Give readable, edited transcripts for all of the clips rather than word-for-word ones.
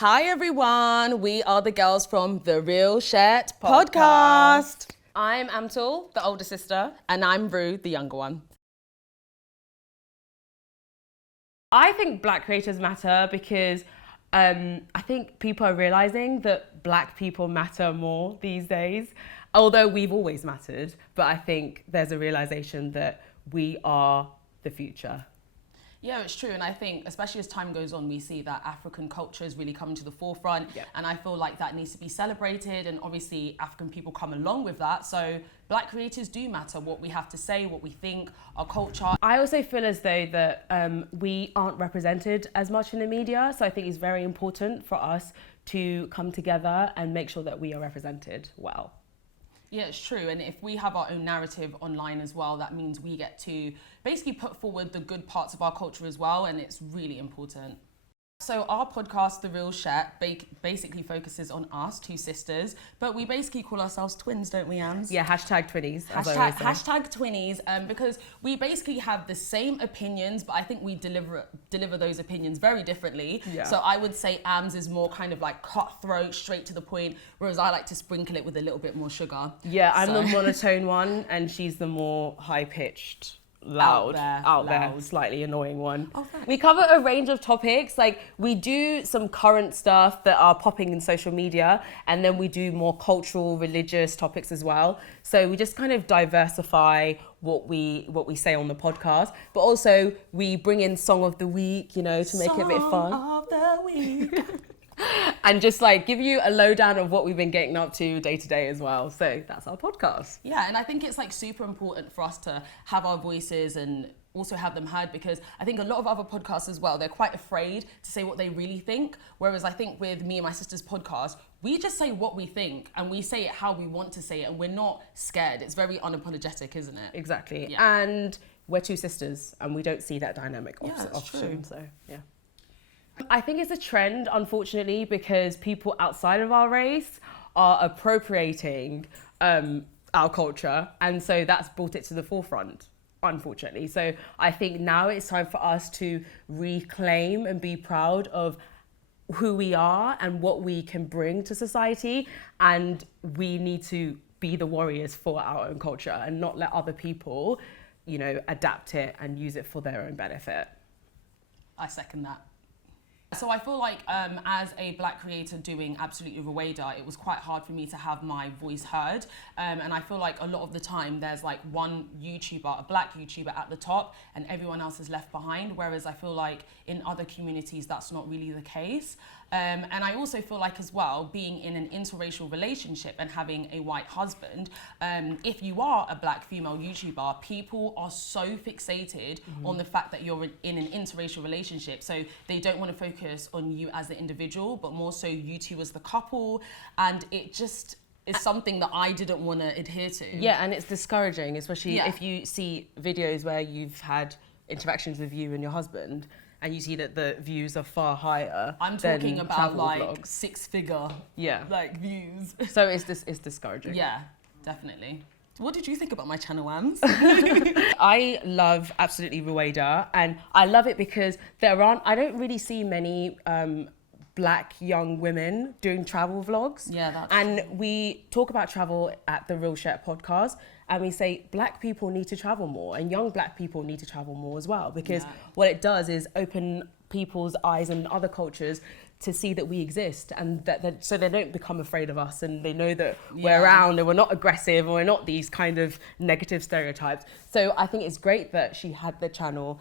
Hi everyone, we are the girls from the Real Sheht Podcast. I'm Amtul, the older sister, and I'm Ru, the younger one. I think black creators matter because I think people are realizing that black people matter more these days. Although we've always mattered, but I think there's a realization that we are the future. Yeah, it's true. And I think, especially as time goes on, we see that African culture is really coming to the forefront. Yep. And I feel like that needs to be celebrated. And obviously, African people come along with that. So black creators do matter, what we have to say, what we think, our culture. I also feel as though that we aren't represented as much in the media. So I think it's very important for us to come together and make sure that we are represented well. Yeah, it's true. And if we have our own narrative online as well, that means we get to basically put forward the good parts of our culture as well. And it's really important. So our podcast, The Real Sheht, basically focuses on us, two sisters, but we basically call ourselves twins, don't we, Ams? Yeah, #twinnies. As I always say. Hashtag twinnies, because we basically have the same opinions, but I think we deliver those opinions very differently. Yeah. So I would say Ams is more kind of like cutthroat, straight to the point, whereas I like to sprinkle it with a little bit more sugar. Yeah, I'm the monotone one and she's the more high-pitched, loud, out there, slightly annoying one. Oh, thanks. We cover a range of topics. Like, we do some current stuff that are popping in social media, and then we do more cultural, religious topics as well. So we just kind of diversify what we say on the podcast, but also we bring in Song of the Week, to make it a bit fun. Song of the Week. And just like give you a lowdown of what we've been getting up to day to day as well. So that's our podcast. Yeah, and I think it's like super important for us to have our voices and also have them heard, because I think a lot of other podcasts as well, they're quite afraid to say what they really think. Whereas I think with me and my sister's podcast, we just say what we think and we say it how we want to say it, and we're not scared. It's very unapologetic, isn't it? Exactly. Yeah. And we're two sisters and we don't see that dynamic that's often. true. So yeah. I think it's a trend, unfortunately, because people outside of our race are appropriating our culture, and so that's brought it to the forefront, unfortunately. So I think now it's time for us to reclaim and be proud of who we are and what we can bring to society, and we need to be the warriors for our own culture and not let other people, adapt it and use it for their own benefit. I second that. So I feel like as a black creator doing Absolutely Ruwaydah, it was quite hard for me to have my voice heard. And I feel like a lot of the time there's like one YouTuber, a black YouTuber at the top, and everyone else is left behind. Whereas I feel like in other communities, that's not really the case. And I also feel like as well, being in an interracial relationship and having a white husband, if you are a black female YouTuber, people are so fixated on the fact that you're in an interracial relationship. So they don't want to focus on you as the individual, but more so you two as the couple. And it just is something that I didn't want to adhere to. Yeah, and it's discouraging, especially if you see videos where you've had interactions with you and your husband, and you see that the views are far higher. I'm talking about like vlogs. 6-figure views. So it's discouraging. Yeah, definitely. What did you think about my channel, Ams? I love Absolutely Ruwaydah, and I love it because I don't really see many black young women doing travel vlogs. Yeah, that's And we talk about travel at the Real Sheht Podcast, and we say black people need to travel more, and young black people need to travel more as well, because what it does is open people's eyes and other cultures to see that we exist, and that so they don't become afraid of us, and they know that we're around and we're not aggressive, or we're not these kind of negative stereotypes. So I think it's great that she has the channel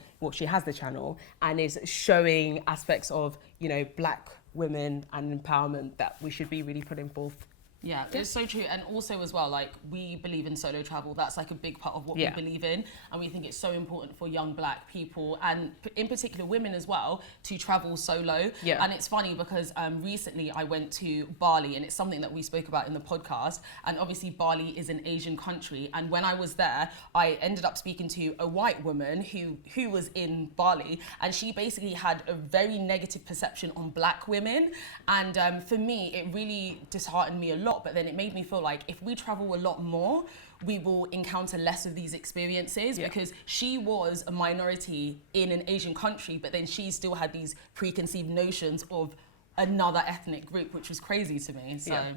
and is showing aspects of, black women and empowerment that we should be really putting forth. Yeah, it's so true. And also as well, like, we believe in solo travel. That's like a big part of what we believe in. And we think it's so important for young black people, and in particular women as well, to travel solo. Yeah. And it's funny because recently I went to Bali, and it's something that we spoke about in the podcast. And obviously Bali is an Asian country. And when I was there, I ended up speaking to a white woman who was in Bali, and she basically had a very negative perception on black women. And for me, it really disheartened me a lot. But then it made me feel like if we travel a lot more, we will encounter less of these experiences, because she was a minority in an Asian country, but then she still had these preconceived notions of another ethnic group, which was crazy to me. So. Yeah.